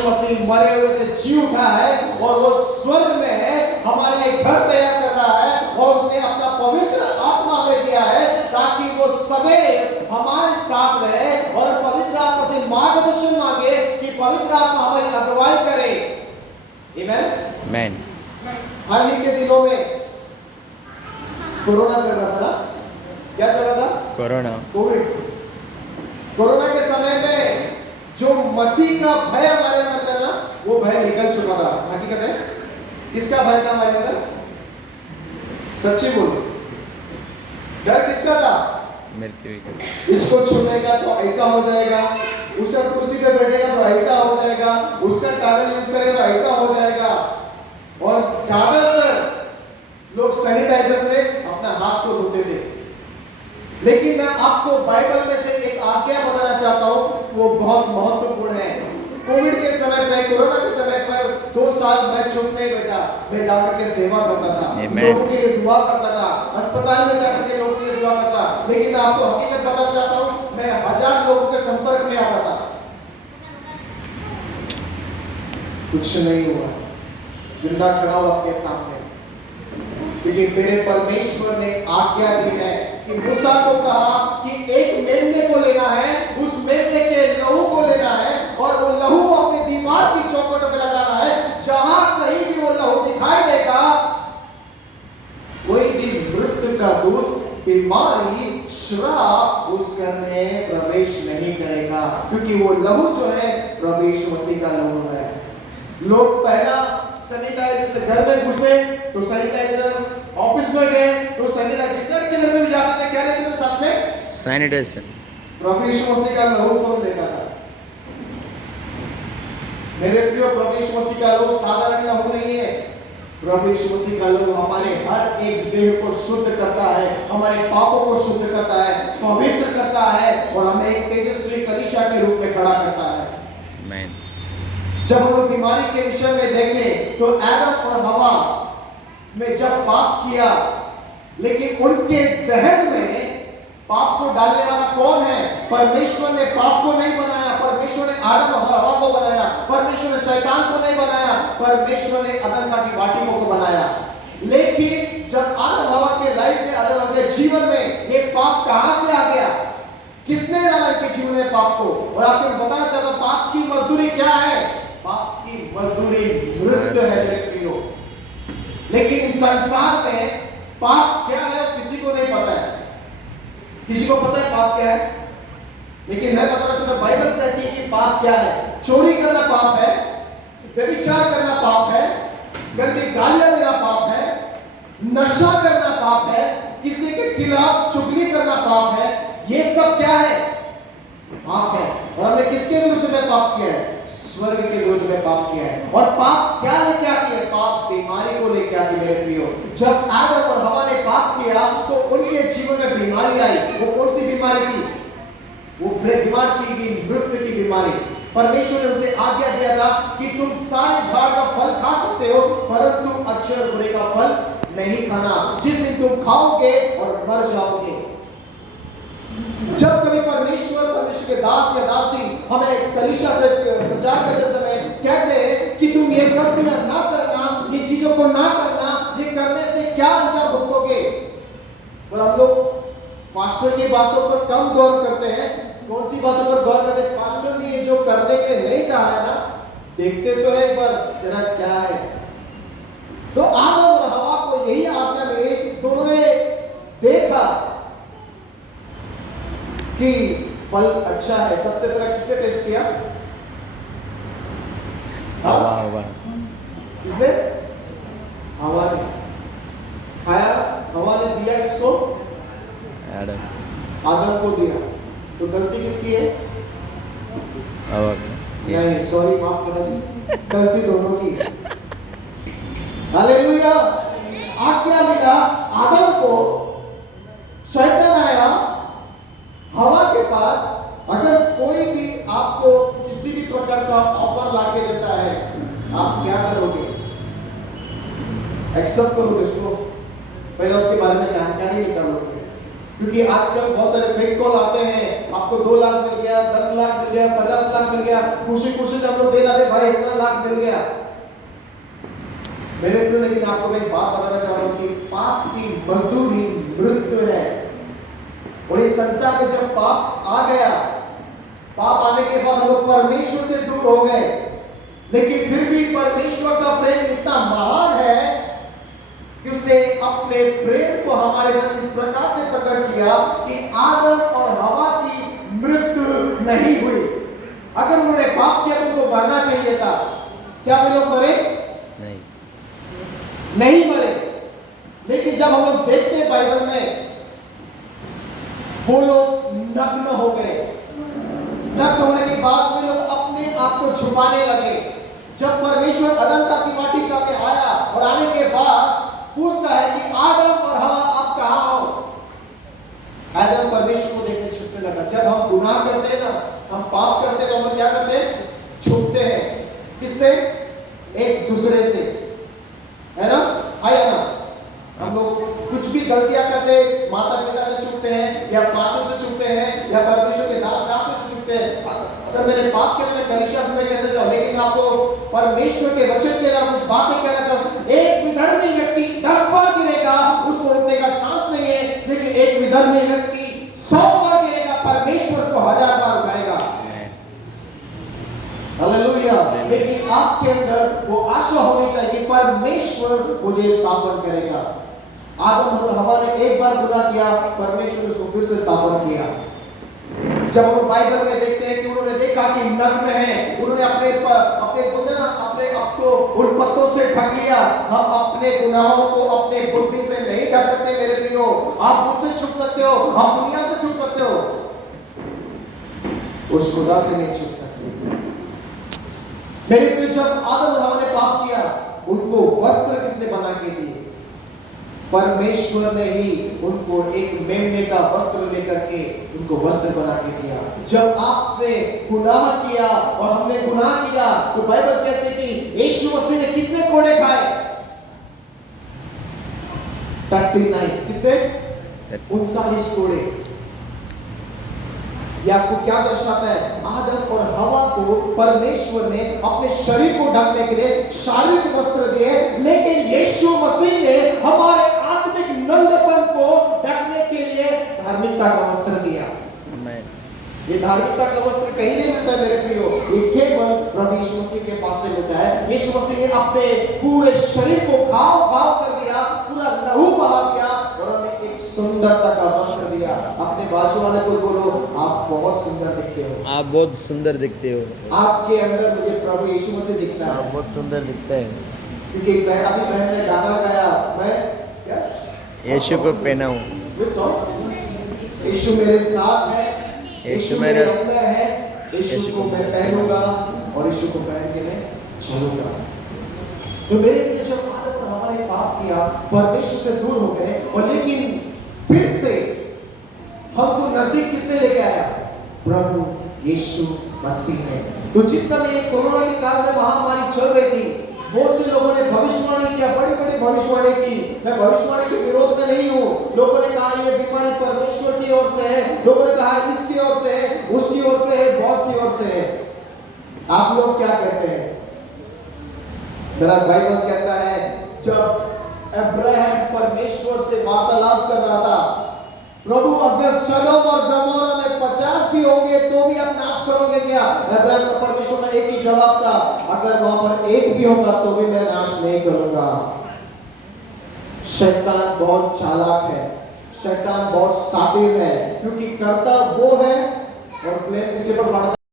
यीशु मसीह मरे हुए से जी उठा है और वो स्वर्ग में है, हमारे लिए घर तैयार कर रहा है और उसने अपना पवित्र आत्मा में दिया है ताकि वो सदैव हमारे साथ रहे और पवित्र आत्मा से मार्गदर्शन मांगे कि पवित्र आत्मा हमारी अगुवाई करे। आमीन। हाल ही के दिनों में कोरोना चल रहा था ना, क्या चल रहा था? कोविड। कोरोना के समय में जो मसीह का भय हमारे अंदर था ना, वो भय निकल चुका था। हकीकत है, किसका भय था हमारे अंदर? सच्ची बोलो, डर किसका था? मृत्यु का। इसको छूनेगा तो ऐसा हो जाएगा, उसका कुर्सी पे बैठेगा तो ऐसा हो जाएगा, उसका टॉवल यूज करेगा तो ऐसा हो जाएगा। और ज्यादातर लोग सैनिटाइजर से अपना हाथ को धोते थे। लेकिन मैं आपको बाइबल में से एक आज्ञा बताना चाहता हूं, वो बहुत महत्वपूर्ण है। कोविड के समय पे, कोरोना के समय पर 2 साल मैं चुप नहीं बैठा, मैं जाकर के सेवा करता था, लोगों के लिए दुआ करता था, अस्पताल में जाकर के लोगों के लिए दुआ करता। लेकिन मैं आपको हकीकत बताना चाहता हूं, मैं 1000 लोगों के संपर्क में आता था, कुछ नहीं हुआ, जिंदा खड़ा हूं आपके सामने, क्योंकि मेरे परमेश्वर ने आज्ञा दी है कि मूसा को कहा कि एक मेमने को लेना है, उस मेमने के लहू को लेना है और वो लहू अपनी दीवार की चौखट में लगाना है। जहां कहीं भी वो लहू दिखाई देगा, कोई भी मृत्यु का दूत, बीमारी, श्राप उस घर में प्रवेश नहीं करेगा, क्योंकि वो लहू जो है प्रवेश मसीह का लहू है। लोग पहला सैनिटाइजर से घर में घुसे तो सैनिटाइजर, ऑफिस में गए तो सैनिटाइजर, किधर में भी जाते थे क्या लेते थे साथ में? सैनिटाइजर। प्रभु यीशु मसीह का लहू कौन लेता था? मेरे प्रिय, प्रभु यीशु मसीह का लहू साधारण लहू नहीं है। प्रभु यीशु मसीह का लहू हमारे हर एक देह को शुद्ध करता है, हमारे पापों को शुद्ध करता है, पवित्र करता है और हमें एक तेजस्वी कलीसिया के रूप में खड़ा करता है। आमीन। जब हम लोग बीमारी के विषय में देखें तो आदम और हवा में जब पाप किया, लेकिन उनके जहन में पाप को डालने वाला कौन है? परमेश्वर ने पाप को नहीं बनाया, परमेश्वर ने आदम और हवा को बनाया, परमेश्वर ने शैतान को नहीं बनाया, परमेश्वर ने अदम की वाटिकों को बनाया। लेकिन जब आदम हवा के लाइफ में, आदम के जीवन में ये पाप कहां से आ गया? किसने डाला इनके जीवन में पाप को? और आपको बताना चाहता, पाप की मजदूरी क्या है? पाप की मजदूरी मृत्यु है मेरे प्रियो। लेकिन इस संसार में पाप क्या है किसी को नहीं पता है। किसी को पता है पाप क्या है? लेकिन मैं बताना चाहता हूं, बाइबल कहती है कि पाप क्या है। चोरी करना पाप है, व्यभिचार करना पाप है, गंदी गालियां देना पाप है, नशा करना पाप है, किसी के खिलाफ चुगली करना पाप है। ये सब क्या है? पाप है। और हमने किसके विरुद्ध में पाप किया है? स्वर्ग के विरुद्ध में पाप किया है। और पाप क्या लेके आती है? पाप बीमारी को लेके आती है मेरे प्रियो। जब आदम और हवा ने पाप किया तो उनके जीवन में बीमारी आई। वो कौन सी बीमारी थी? वो बीमार थी कि मृत्यु की बीमारी। परमेश्वर ने उसे आज्ञा दिया था कि तुम सारे झाड़ का फल खा सकते हो, परंतु अच्छे और बुरे का फल नहीं खाना, जिस दिन तुम खाओगे और मर जाओगे। जब कभी परमेश्वर के दास या दासी हमें कलीसिया से प्रचार करते समय कहते हैं कि तुम ये गलती ना करना, ये चीजों को ना करना, ये करने से क्या अंजाम भुगतोगे, और हम लोग पास्टर की बातों पर कम गौर करते हैं। कौन सी बातों पर गौर करते हैं? पास्टर ने ये जो करने के नहीं कहा है ना, देखते तो है एक बार जरा क्या है। तो आदम और हवा को यही आज्ञा मिली, दोनों ने देखा कि फल अच्छा है। सबसे पहले किसने टेस्ट किया? हवा। किसने? हवा ने खाया। हवा ने दिया किसको? आदम को दिया। तो गलती किसकी है? हवा। नहीं, सॉरी, माफ करना जी, गलती दोनों की। हालेलुया। आज्ञा मिला आदम को, शैतान आया हवा के पास। अगर कोई भी आपको किसी भी प्रकार का ऑफर लाके देता है, आप क्या करोगे? एक्सेप्ट करोगे उसको? पहले उसके बारे में जानकारी निकालोगे, क्योंकि आजकल बहुत सारे फेक कॉल आते हैं, आपको 2 लाख मिल गया, 10 लाख मिल गया, 50 लाख मिल गया, खुशी खुशी जब लोग दे डाले भाई इतना लाख मिल गया। मेरे प्रिय, लेकिन आपको मैं एक बात बताना चाह रहा हूं कि पाप की मजदूरी मृत्यु है। और इस संसार में जब पाप आ गया, पाप आने के बाद हम लोग परमेश्वर से दूर हो गए, लेकिन फिर भी परमेश्वर का प्रेम इतना महान है कि उसने अपने प्रेम को हमारे मन इस प्रकार से प्रकट किया कि आदम और हवा की मृत्यु नहीं हुई। अगर उन्होंने पाप किया तो उनको मरना चाहिए था। क्या वे लोग मरे? नहीं मरे। लेकिन जब हम लोग देखते हैं बाइबल में, वो लोग नग्न हो गए। नग्न होने के बाद वे लोग अपने आप को छुपाने लगे। जब परमेश्वर अदम का तिमाटी करके आया और आने के बाद पूछता है कि आदम और हवा आप कहां हो? आदम परमेश्वर को देखने छुपने लगा। जब हम गुनाह करते हैं ना, हम पाप करते हैं तो हम क्या करते हैं? छुपते हैं। किससे? एक दूसरे से, है ना? आया ना? हम लोग कुछ भी गलतियां करते हैं, माता पिता से छुपते हैं, या पास्टर से छुपते हैं, या परमेश्वर के दासों से छुपते हैं। अगर मैंने पाप किया तो मैं कलीसिया में कैसे जाऊं? लेकिन आपको परमेश्वर के वचन के द्वारा कुछ बातें कहना चाहता हूं। एक विधर्मी व्यक्ति 10 बार गिरेगा, उसको उठने का चांस नहीं है, लेकिन एक विधर्मी व्यक्ति 100 बार गिरेगा, परमेश्वर को 1000 बार उठाएगा। हालेलुया। लेकिन आपके अंदर वो आशा होनी चाहिए कि परमेश्वर मुझे स्थापन करेगा। आदम और हवा ने एक बार गुनाह किया, परमेश्वर उसको फिर से स्थापन किया। जब हम बाइबल में देखते हैं कि उन्होंने देखा कि नग्न है, उन्होंने अपने बोलते ना, अपने आप को उन पत्तों से ढक लिया। हम अपने गुनाहों को अपने बुद्धि से नहीं ढक सकते मेरे प्रियो। आप मुझसे छुप सकते हो, आप दुनिया से छुप सकते हो, उस खुदा से नहीं छुप सकते। मेरे प्रियो, जब आदम और हवा ने पाप किया, उनको वस्त्र किसने बना के दिए? परमेश्वर ने ही उनको एक मेमने का वस्त्र लेकर के उनको वस्त्र बना के दिया। जब आपने गुनाह किया और हमने गुनाह किया, तो बाइबल कहती है कि यीशु मसीह ने कितने कोड़े खाए? 39। कितने? 39 कोड़े। यह आपको क्या दर्शाता है? आदम और हवा को परमेश्वर ने अपने शरीर को ढकने के लिए शारीरिक वस्त्र दिए, लेकिन यीशु मसीह ने हमारे आत्मिक नंदपन को ढकने के लिए धार्मिकता का वस्त्र दिया। ये धार्मिकता का वस्त्र कहीं नहीं मिलता है मेरे प्रियो, ये केवल प्रभु यीशु मसीह के पास से मिलता है। यीशु मसीह ने अपने पूरे शरीर को घाव कर दिया, पूरा लहू बहा दिया और हमें एक सुंदरता का वस्त्र दिया। अपने बाजू वाले को बोलो, आप बहुत सुंदर दिखते हो। आप बहुत सुंदर दिखते हो। आपके अंदर मुझे प्रभु यीशु मसीह दिखता है। आप बहुत सुंदर दिखते हैं। क्योंकि अभी बहन ने गाना गाया, मैं क्या यीशु को पहना हूँ। यीशु मेरे साथ है, यीशु मेरे अंदर है, यीशु को मैं पहनूंगा और यीशु को पहन के मैं चलूंगा। तो मेरे लिए जब आदम और हवा ने पाप किया, परमेश्वर से दूर हो गए, और लेकिन फिर से हमको नजदीक किसने लेके आया? प्रभु यीशु मसीह ने। तो जिस समय कोरोना के काल में महामारी चल रही थी, बहुत से लोगों ने भविष्यवाणी किया, बड़ी बड़ी भविष्यवाणी की। मैं भविष्यवाणी के विरोध में नहीं हूँ। लोगों ने कहा ये बीमारी परमेश्वर की ओर से है, लोगों ने कहा इसकी ओर से है, उसकी ओर से है, बहुत की ओर से है। आप लोग क्या कहते हैं? मेरा बाइबल कहता है, जब अब्राहम परमेश्वर से वार्तालाप कर रहा था, प्रभु अगर सदोम और गमोरा में 50 भी होंगे तो भी आप नाश करोगे क्या? अब्राहम का परमेश्वर का एक ही जवाब था, अगर वहां पर एक भी होगा तो भी मैं नाश नहीं करूंगा। शैतान बहुत चालाक है, शैतान बहुत शातिर है, क्योंकि करता वो है और प्लेन किसके पर